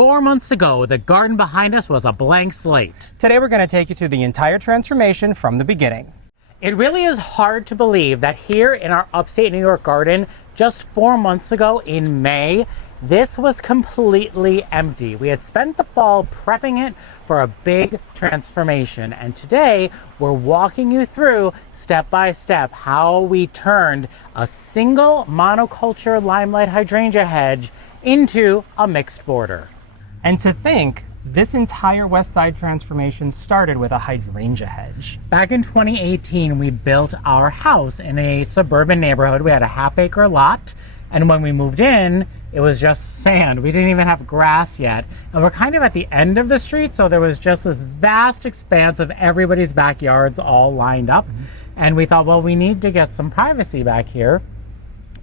4 months ago, the garden behind us was a blank slate. Today we're going to take you through the entire transformation from the beginning. It really is hard to believe that here in our upstate New York garden, just 4 months ago in May, this was completely empty. We had spent the fall prepping it for a big transformation, and today we're walking you through step by step how we turned a single monoculture Limelight hydrangea hedge into a mixed border. And to think, this entire west side transformation started with a hydrangea hedge. Back in 2018, we built our house in a suburban neighborhood. We had a half-acre lot, and when we moved in, it was just sand. We didn't even have grass yet. And we're kind of at the end of the street, so there was just this vast expanse of everybody's backyards all lined up. And we thought, well, we need to get some privacy back here.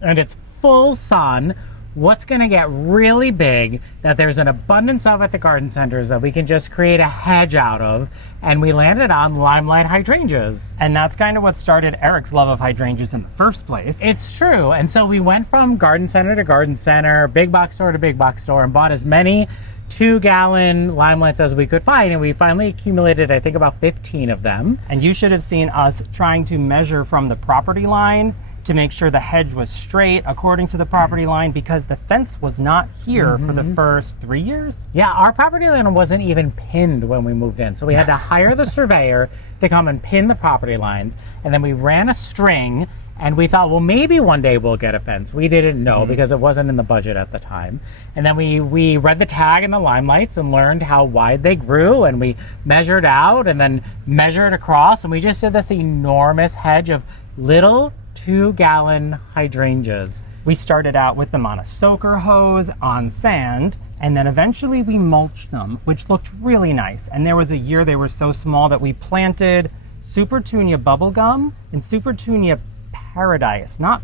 And it's full sun. What's gonna get really big that there's an abundance of at the garden centers that we can just create a hedge out of, and we landed on Limelight hydrangeas. And that's kind of what started Eric's love of hydrangeas in the first place. It's true, and so we went from garden center to garden center, big box store to big box store, and bought as many 2-gallon Limelights as we could find, and we finally accumulated, I think, about 15 of them. And you should have seen us trying to measure from the property line to make sure the hedge was straight according to the property line, because the fence was not here for the first 3 years. Yeah, our property line wasn't even pinned when we moved in. So we had to hire the surveyor to come and pin the property lines. And then we ran a string, and we thought, well, maybe one day we'll get a fence. We didn't know because it wasn't in the budget at the time. And then we read the tag in the Limelights and learned how wide they grew, and we measured out and then measured across, and we just did this enormous hedge of little 2-gallon hydrangeas. We started out with them on a soaker hose on sand, and then eventually we mulched them, which looked really nice. And there was a year they were so small that we planted Supertunia bubblegum and Supertunia paradise, not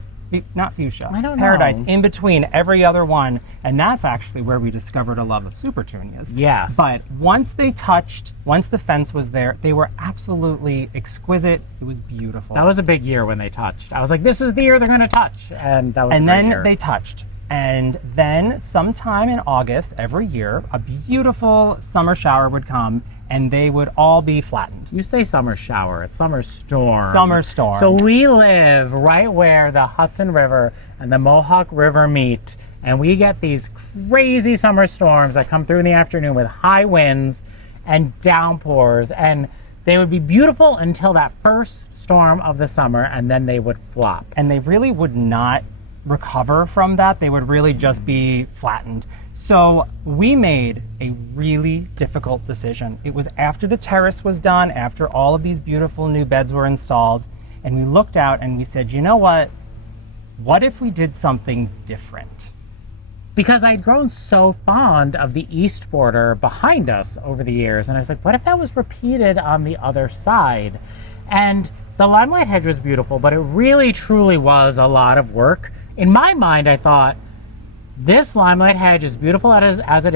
fuchsia. I don't know. Paradise in between every other one, and that's actually where we discovered a love of Supertunias. Yes. But once the fence was there, they were absolutely exquisite. It was beautiful. That was a big year when they touched. I was like, this is the year they're gonna touch. And that was And a great then year. they touched. And then sometime in August every year, a beautiful summer shower would come, and they would all be flattened. You say summer shower, it's summer storm. Summer storm. So we live right where the Hudson River and the Mohawk River meet, and we get these crazy summer storms that come through in the afternoon with high winds and downpours, and they would be beautiful until that first storm of the summer, and then they would flop. And they really would not recover from that. They would really just be flattened. So we made a really difficult decision. It was after the terrace was done, after all of these beautiful new beds were installed, and we looked out and we said, you know what? What if we did something different? Because I'd grown so fond of the east border behind us over the years, and I was like, what if that was repeated on the other side? And the Limelight hedge was beautiful, but it really truly was a lot of work. In my mind, I thought, this Limelight hedge, as beautiful as it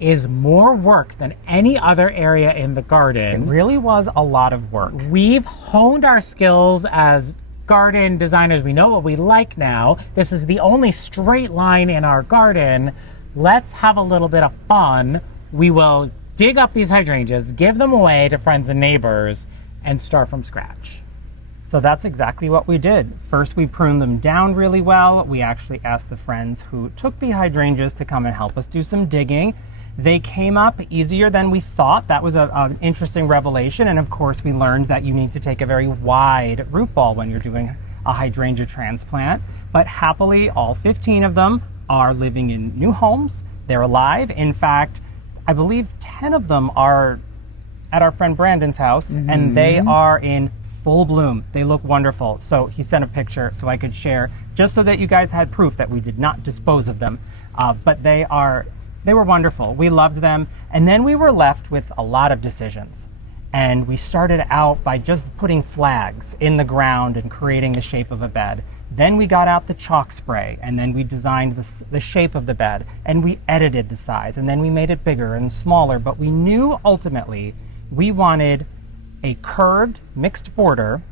is more work than any other area in the garden. It really was a lot of work. We've honed our skills as garden designers. We know what we like now. This is the only straight line in our garden. Let's have a little bit of fun. We will dig up these hydrangeas, give them away to friends and neighbors, and start from scratch. So that's exactly what we did. First, we pruned them down really well. We actually asked the friends who took the hydrangeas to come and help us do some digging. They came up easier than we thought. That was an interesting revelation. And of course, we learned that you need to take a very wide root ball when you're doing a hydrangea transplant. But happily, all 15 of them are living in new homes. They're alive. In fact, I believe 10 of them are at our friend Brandon's house, and they are in full bloom. They look wonderful. So he sent a picture so I could share, just so that you guys had proof that we did not dispose of them. But they were wonderful. We loved them. And then we were left with a lot of decisions. And we started out by just putting flags in the ground and creating the shape of a bed. Then we got out the chalk spray, and then we designed the shape of the bed, and we edited the size, and then we made it bigger and smaller. But we knew ultimately we wanted a curved mixed border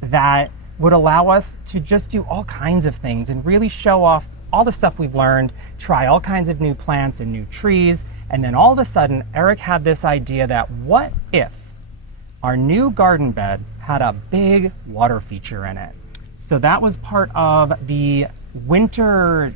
that would allow us to just do all kinds of things and really show off all the stuff we've learned, try all kinds of new plants and new trees. And then all of a sudden, Eric had this idea that what if our new garden bed had a big water feature in it? So that was part of the winter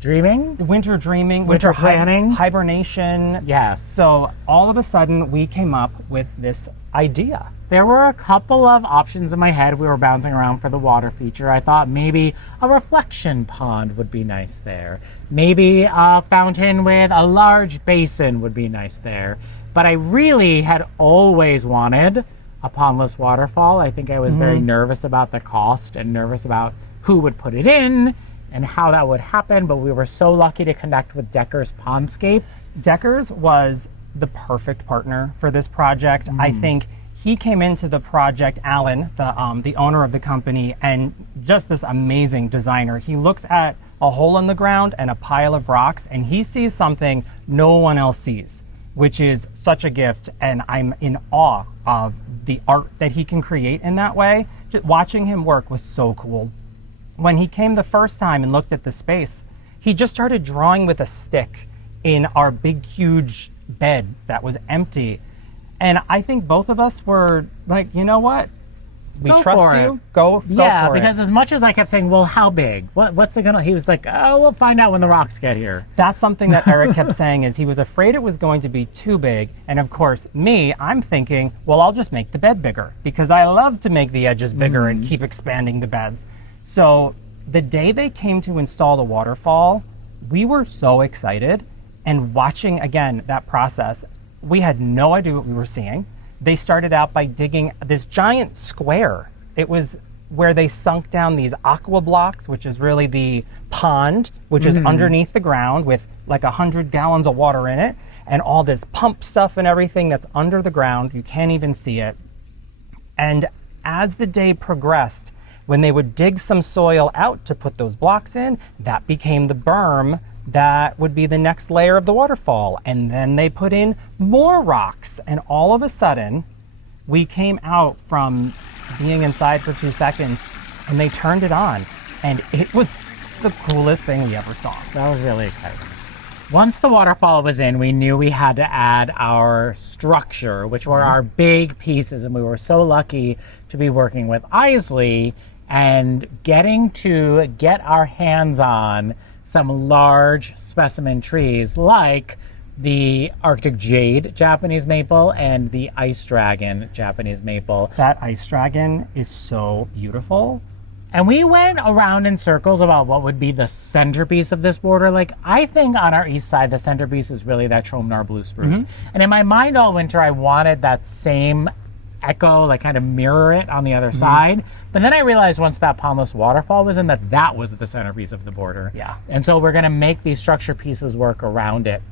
Dreaming? winter dreaming, Winter planning? hibernation. Yes. So all of a sudden we came up with this idea. There were a couple of options in my head. We were bouncing around for the water feature. I thought maybe a reflection pond would be nice there. Maybe a fountain with a large basin would be nice there. But I really had always wanted a pondless waterfall. I think I was very nervous about the cost and nervous about who would put it in and how that would happen, but we were so lucky to connect with Decker's Pondscapes. Decker's was the perfect partner for this project. I think he came into the project, Alan, the owner of the company, and just this amazing designer. He looks at a hole in the ground and a pile of rocks, and he sees something no one else sees, which is such a gift, and I'm in awe of the art that he can create in that way. Just watching him work was so cool. When he came the first time and looked at the space, he just started drawing with a stick in our big, huge bed that was empty. And I think both of us were like, you know what? We Go trust for you. it. Go Yeah, for because it. as much as I kept saying, well, how big? What's it gonna? He was like, oh, we'll find out when the rocks get here. That's something that Eric kept saying is he was afraid it was going to be too big. And of course, I'm thinking, well, I'll just make the bed bigger because I love to make the edges bigger and keep expanding the beds. So the day they came to install the waterfall, we were so excited. And watching, again, that process, we had no idea what we were seeing. They started out by digging this giant square. It was where they sunk down these aqua blocks, which is really the pond, which is underneath the ground with like 100 gallons of water in it, and all this pump stuff and everything that's under the ground. You can't even see it. And as the day progressed, when they would dig some soil out to put those blocks in, that became the berm that would be the next layer of the waterfall. And then they put in more rocks. And all of a sudden, we came out from being inside for 2 seconds and they turned it on. And it was the coolest thing we ever saw. That was really exciting. Once the waterfall was in, we knew we had to add our structure, which were our big pieces. And we were so lucky to be working with Isley and getting to get our hands on some large specimen trees like the Arctic Jade Japanese maple and the Ice Dragon Japanese maple. That ice dragon is so beautiful. And we went around in circles about what would be the centerpiece of this border. Like, I think on our east side, the centerpiece is really that Tromnar blue spruce. And in my mind all winter, I wanted that same echo, like kind of mirror it on the other side. But then I realized once that pondless waterfall was in that was the centerpiece of the border. Yeah. And so we're gonna make these structure pieces work around it.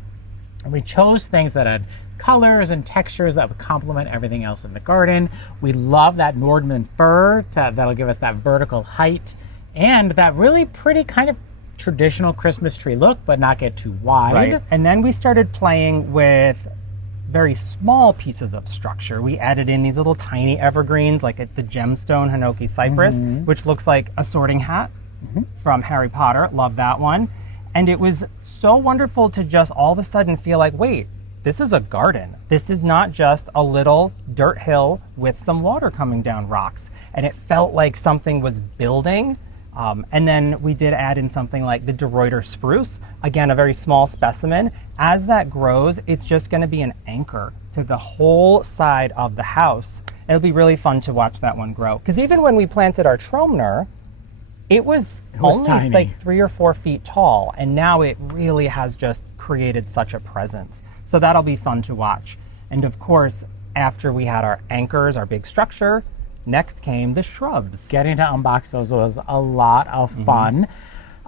And we chose things that had colors and textures that would complement everything else in the garden. We love that Nordman fir that'll give us that vertical height and that really pretty kind of traditional Christmas tree look, but not get too wide. Right. And then we started playing with very small pieces of structure. We added in these little tiny evergreens, like the gemstone Hinoki cypress, which looks like a sorting hat from Harry Potter. Love that one. And it was so wonderful to just all of a sudden feel like, wait, this is a garden. This is not just a little dirt hill with some water coming down rocks. And it felt like something was building. And then we did add in something like the De Ruyter spruce, again, a very small specimen. As that grows, it's just going to be an anchor to the whole side of the house. It'll be really fun to watch that one grow. Because even when we planted our Tromnar, it was only tiny. like 3 or 4 feet tall, and now it really has just created such a presence. So that'll be fun to watch. And of course, after we had our anchors, our big structure, next came the shrubs. Getting to unbox those was a lot of fun.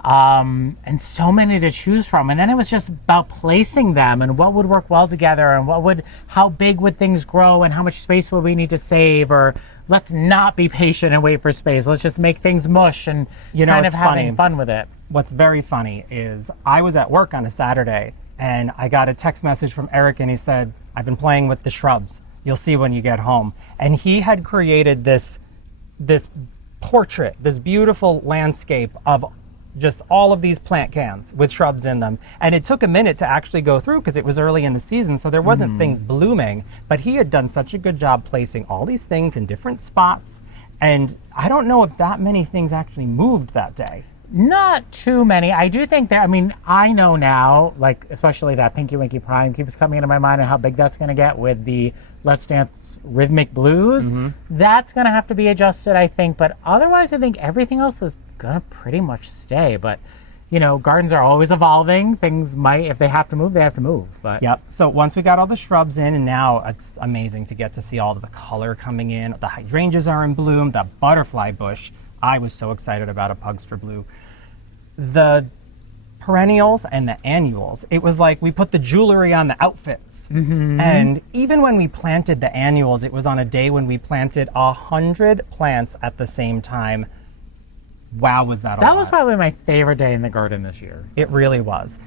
And so many to choose from. And then it was just about placing them and what would work well together and how big would things grow and how much space would we need to save, or let's not be patient and wait for space. Let's just make things mush and kind of having fun with it. What's very funny is I was at work on a Saturday and I got a text message from Eric and he said, I've been playing with the shrubs. You'll see when you get home. And he had created this portrait, this beautiful landscape of just all of these plant cans with shrubs in them. And it took a minute to actually go through because it was early in the season, so there wasn't things blooming. But he had done such a good job placing all these things in different spots. And I don't know if that many things actually moved that day. Not too many. I do think that, I mean, I know now, like, especially that Pinky Winky Prime keeps coming into my mind and how big that's going to get with the Let's Dance Rhythmic Blues. That's going to have to be adjusted, I think. But otherwise, I think everything else is going to pretty much stay. But, you know, gardens are always evolving. Things might, if they have to move, they have to move. But Yep. So once we got all the shrubs in, and now it's amazing to get to see all of the color coming in. The hydrangeas are in bloom. The butterfly bush. I was so excited about a Pugster Blue. The perennials and the annuals, it was like we put the jewelry on the outfits. And even when we planted the annuals, it was on a day when we planted 100 plants at the same time. Wow, was that a lot. that was probably my favorite day in the garden this year. It really was.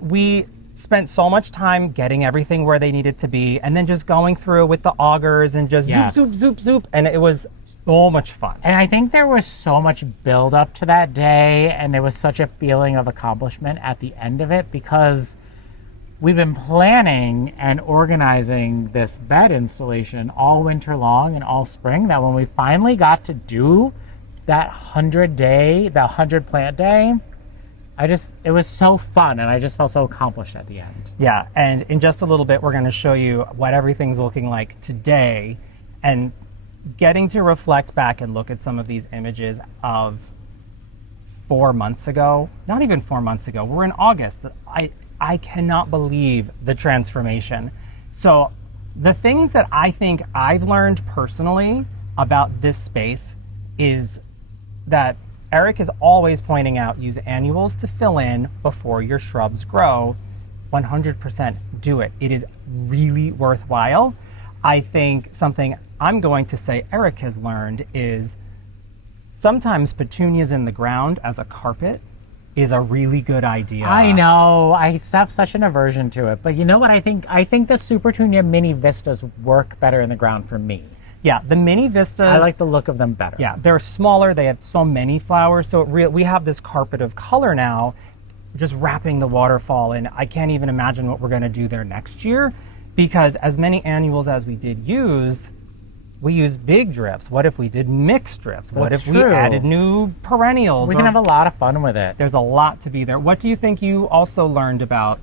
We spent so much time getting everything where they needed to be, and then just going through with the augers and just Yes. zoop, zoop, zoop, zoop, and it was so much fun. And I think there was so much build up to that day, and there was such a feeling of accomplishment at the end of it because we've been planning and organizing this bed installation all winter long and all spring, that when we finally got to do that 100 plant day, it was so fun, and I just felt so accomplished at the end. Yeah, and in just a little bit, we're going to show you what everything's looking like today, and getting to reflect back and look at some of these images of 4 months ago. Not even 4 months ago. We're in August. I cannot believe the transformation. So the things that I think I've learned personally about this space is that Eric is always pointing out, use annuals to fill in before your shrubs grow. 100% do it. It is really worthwhile. I think something I'm going to say Eric has learned is sometimes petunias in the ground as a carpet is a really good idea. I know, I have such an aversion to it, but you know what I think? I think the Supertunia mini Vistas work better in the ground for me. Yeah, the mini Vistas. I like the look of them better. Yeah, they're smaller. They have so many flowers. So we have this carpet of color now, just wrapping the waterfall. And I can't even imagine what we're going to do there next year, because as many annuals as we did use, we used big drifts. What if we did mixed drifts? What if we added new perennials? We can have a lot of fun with it. There's a lot to be there. What do you think you also learned about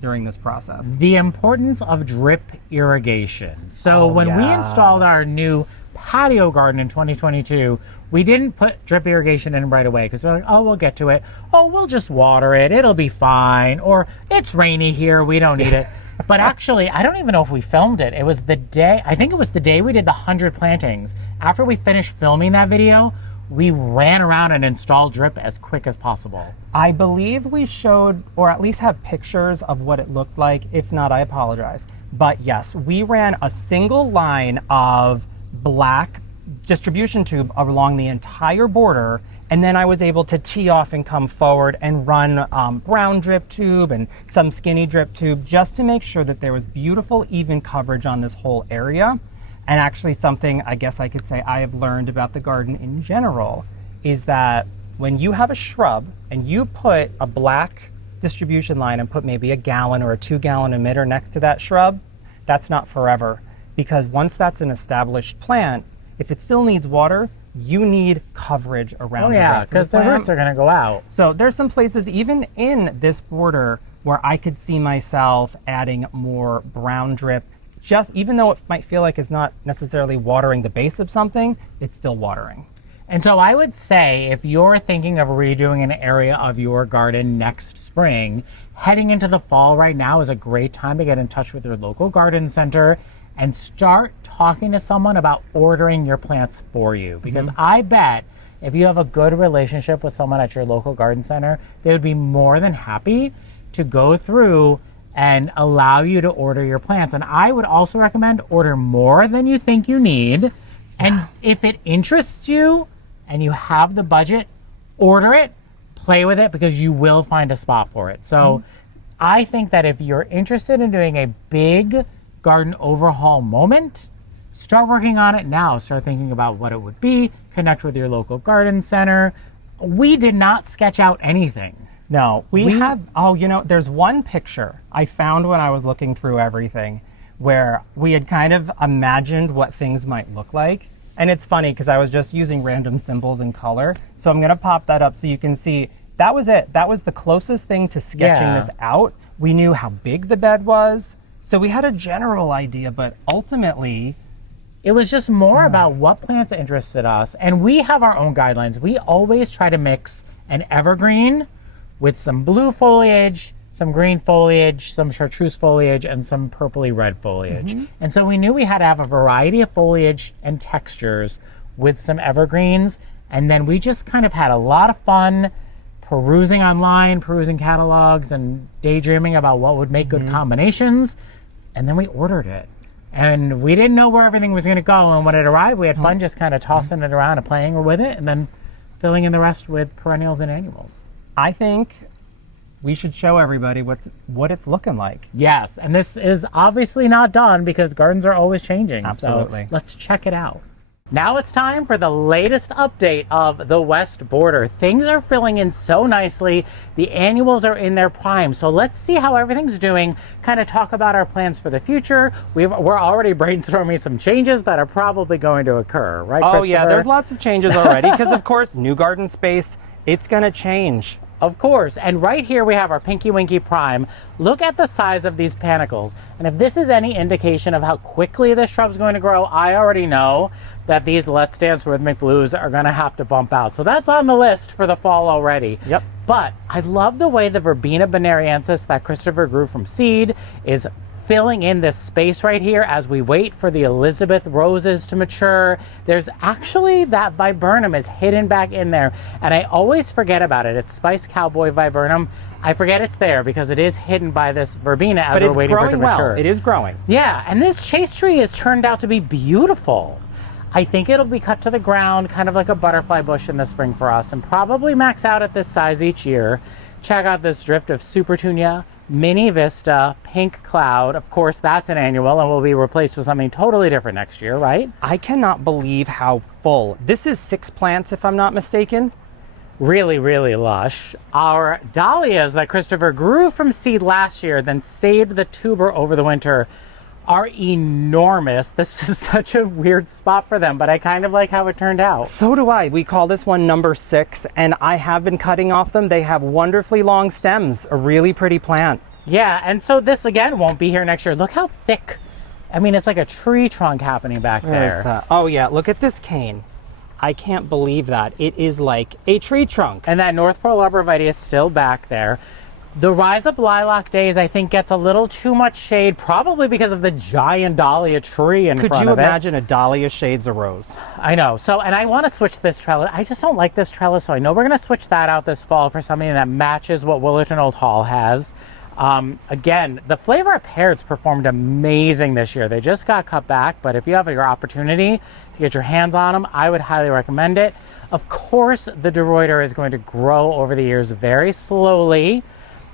during this process? The importance of drip irrigation. So when we installed our new patio garden in 2022, we didn't put drip irrigation in right away because we're like, oh, we'll get to it. Oh, we'll just water it. It'll be fine. Or it's rainy here. We don't need it. But actually, I don't even know if we filmed it. It was the day, I think it was the day we did the 100 plantings. After we finished filming that video, we ran around and installed drip as quick as possible. I believe we showed, or at least have pictures of what it looked like. If not, I apologize. But yes, we ran a single line of black distribution tube along the entire border, and then I was able to tee off and come forward and run brown drip tube and some skinny drip tube just to make sure that there was beautiful, even coverage on this whole area. And actually something I guess I could say I have learned about the garden in general is that when you have a shrub and you put a black distribution line and put maybe a gallon or a 2-gallon emitter next to that shrub, that's not forever. Because once that's an established plant, if it still needs water, you need coverage around the rest of because the roots are going to go out. So there's some places even in this border where I could see myself adding more brown drip. Just even though it might feel like it's not necessarily watering the base of something, it's still watering. And so I would say if you're thinking of redoing an area of your garden next spring, heading into the fall right now is a great time to get in touch with your local garden center and start talking to someone about ordering your plants for you. Because I bet if you have a good relationship with someone at your local garden center, they would be more than happy to go through and allow you to order your plants. And I would also recommend order more than you think you need. And if it interests you and you have the budget, order it, play with it, because you will find a spot for it. So I think that if you're interested in doing a big garden overhaul moment, start working on it now. Start thinking about what it would be, connect with your local garden center, we did not sketch out anything. No, we had, oh, you know, there's one picture I found when I was looking through everything where we had kind of imagined what things might look like. And it's funny because I was just using random symbols and color. So I'm going to pop that up so you can see. That was it. That was the closest thing to sketching this out. We knew how big the bed was. So we had a general idea, but ultimately, it was just more about what plants interested us. And we have our own guidelines. We always try to mix an evergreen with some blue foliage, some green foliage, some chartreuse foliage, and some purpley red foliage. And so we knew we had to have a variety of foliage and textures with some evergreens. And then we just kind of had a lot of fun perusing online, perusing catalogs, and daydreaming about what would make good combinations. And then we ordered it. And we didn't know where everything was going to go. And when it arrived, we had fun just kind of tossing it around and playing with it, and then filling in the rest with perennials and annuals. I think we should show everybody what it's looking like. Yes, and this is obviously not done because gardens are always changing. Absolutely. So let's check it out. Now it's time for the latest update of the west border. Things are filling in so nicely. The annuals are in their prime. So let's see how everything's doing, kind of talk about our plans for the future. We're already brainstorming some changes that are probably going to occur, right, Oh Christopher? yeah, there's lots of changes already because of course, new garden space, it's gonna change. Of course, and right here we have our Pinky Winky Prime. Look at the size of these panicles. And if this is any indication of how quickly this shrub's going to grow, I already know that these Let's Dance Rhythmic Blues are gonna have to bump out. So that's on the list for the fall already. Yep. But I love the way the Verbena bonariensis that Christopher grew from seed is filling in this space right here as we wait for the Elizabeth roses to mature. There's actually that viburnum is hidden back in there, and I always forget about it. It's Spice Cowboy viburnum. I forget it's there because it is hidden by this verbena as we're waiting for it to mature. It is growing. Yeah, and this chase tree has turned out to be beautiful. I think it'll be cut to the ground, kind of like a butterfly bush in the spring for us, and probably max out at this size each year. Check out this drift of Supertunia, Mini Vista, Pink Cloud. Of course, that's an annual and will be replaced with something totally different next year, right? I cannot believe how full. This is 6 plants, if I'm not mistaken. Really, really lush. Our dahlias that Christopher grew from seed last year, then saved the tuber over the winter, are enormous. This is such a weird spot for them, but I kind of like how it turned out. So do I. We call this one number 6, and I have been cutting off them. They have wonderfully long stems, a really pretty plant. Yeah, and so this again won't be here next year. Look how thick. I mean, it's like a tree trunk happening back there. Where's that? Oh yeah, look at this cane. I can't believe that. It is like a tree trunk. And that North Pole arborvitae is still back there. The Rise Up Lilac Days, I think, gets a little too much shade, probably because of the giant dahlia tree in front of it. Could you imagine a dahlia shades a rose? I know. So, and I want to switch this trellis. I just don't like this trellis, so I know we're going to switch that out this fall for something that matches what Willerton Old Hall has. Again, the Flavor of Pears performed amazing this year. They just got cut back, but if you have your opportunity to get your hands on them, I would highly recommend it. Of course, the De Ruyter is going to grow over the years very slowly.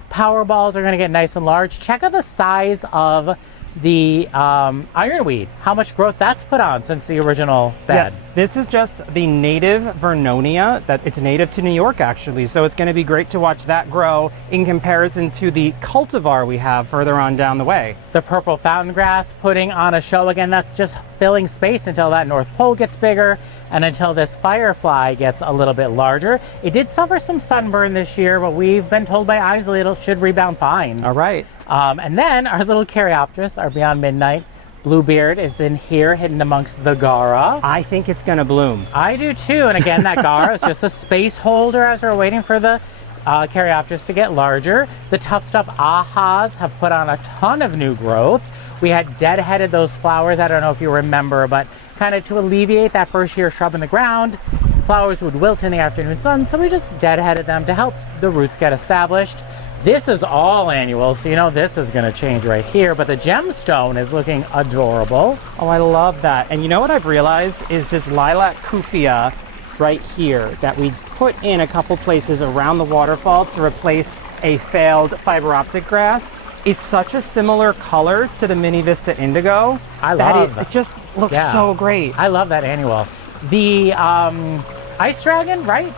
Power balls are going to get nice and large. Check out the size of the ironweed, how much growth that's put on since the original bed. Yeah, this is just the native Vernonia. That it's native to New York, actually, so it's going to be great to watch that grow in comparison to the cultivar we have further on down the way. The purple fountain grass putting on a show again. That's just filling space until that North Pole gets bigger and until this firefly gets a little bit larger. It did suffer some sunburn this year, but we've been told by Isley it should rebound fine. All right. And then our little Caryopteris, our Beyond Midnight Bluebeard, is in here hidden amongst the Gara. I think it's going to bloom. I do too. And again, that Gara is just a space holder as we're waiting for the Caryopteris to get larger. The Tough Stuff Ahas have put on a ton of new growth. We had deadheaded those flowers, I don't know if you remember, but kind of to alleviate that first year shrub in the ground, flowers would wilt in the afternoon sun, so we just deadheaded them to help the roots get established. This is all annual, so you know this is going to change right here, but the gemstone is looking adorable. Oh, I love that. And you know what I've realized is this lilac kufia right here that we put in a couple places around the waterfall to replace a failed fiber optic grass is such a similar color to the Mini Vista Indigo that it just looks so great. I love that annual. The Ice Dragon, right?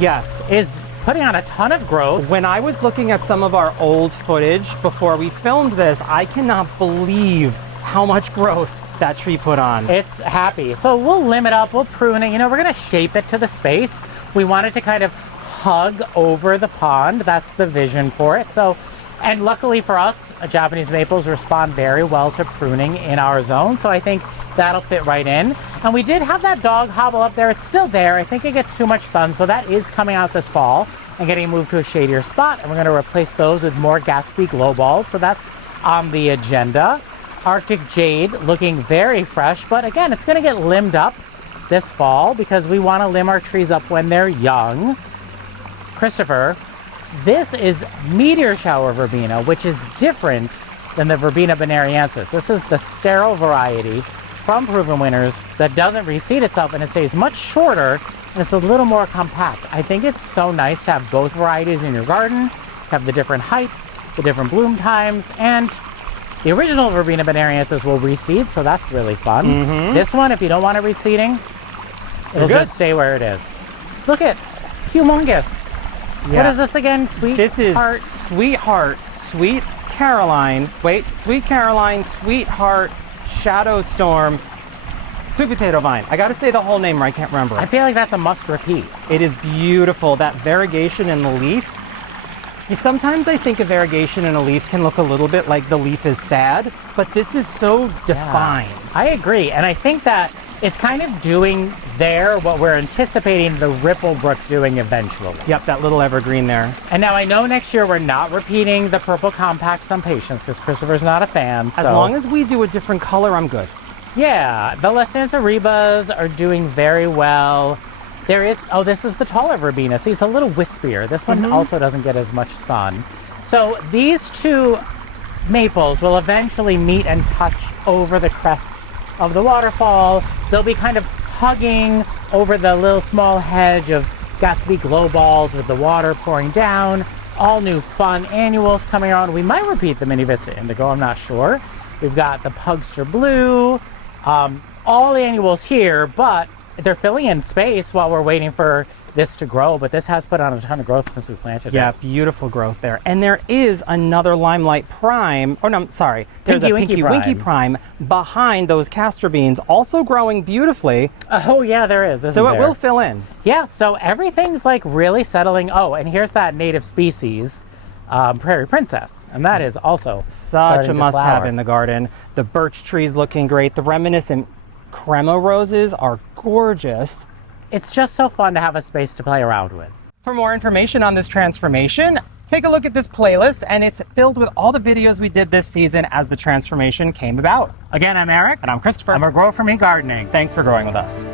Yes. is putting on a ton of growth. When I was looking at some of our old footage before we filmed this, I cannot believe how much growth that tree put on. It's happy. So we'll limb it up, we'll prune it. You know, we're gonna shape it to the space. We want it to kind of hug over the pond. That's the vision for it. So, and luckily for us, Japanese maples respond very well to pruning in our zone. So I think that'll fit right in. And we did have that dog hobble up there. It's still there. I think it gets too much sun. So that is coming out this fall and getting moved to a shadier spot. And we're gonna replace those with more Gatsby glow balls. So that's on the agenda. Arctic Jade looking very fresh, but again, it's gonna get limbed up this fall because we wanna limb our trees up when they're young. Christopher, this is meteor shower verbena, which is different than the verbena bonariensis. This is the sterile variety from Proven Winners that doesn't reseed itself, and it stays much shorter and it's a little more compact. I think it's so nice to have both varieties in your garden, have the different heights, the different bloom times, and the original verbena bonariensis will reseed, so that's really fun. This one, if you don't want it reseeding, it'll just stay where it is. Look at humongous. Yeah. What is this again? This is Sweetheart, Sweet Caroline, Sweet Caroline, Sweetheart, Shadow Storm, Sweet Potato Vine. I gotta say the whole name or I can't remember. I feel like that's a must repeat. It is beautiful. That variegation in the leaf. Sometimes I think a variegation in a leaf can look a little bit like the leaf is sad, but this is so defined. Yeah, I agree, and I think that it's kind of doing there what we're anticipating the Ripplebrook doing eventually. Yep, that little evergreen there. And now I know next year we're not repeating the purple compacts on Patience because Christopher's not a fan. As long as we do a different color, I'm good. Yeah, the La Sansarebas are doing very well. There is, oh, this is the taller verbena. See, it's a little wispier. This one also doesn't get as much sun. So these two maples will eventually meet and touch over the crest of the waterfall. They'll be kind of hugging over the little small hedge of Gatsby glow balls with the water pouring down. All new fun annuals coming around. We might repeat the Mini Vista Indigo, I'm not sure. We've got the Pugster Blue, all the annuals here, but they're filling in space while we're waiting for this to grow, but this has put on a ton of growth since we planted it. Yeah, beautiful growth there. And there is another Limelight Prime, oh no, sorry, there's a Pinky Winky Prime behind those castor beans, also growing beautifully. Oh yeah, there is, so it will fill in. Yeah, so everything's like really settling. Oh, and here's that native species, Prairie Princess, and that is also such a must-have in the garden. The birch trees looking great. The reminiscent Crema roses are gorgeous. It's just so fun to have a space to play around with. For more information on this transformation, take a look at this playlist, and it's filled with all the videos we did this season as the transformation came about. Again, I'm Eric. And I'm Christopher. I'm a Grow For Me Gardening. Thanks for growing with us.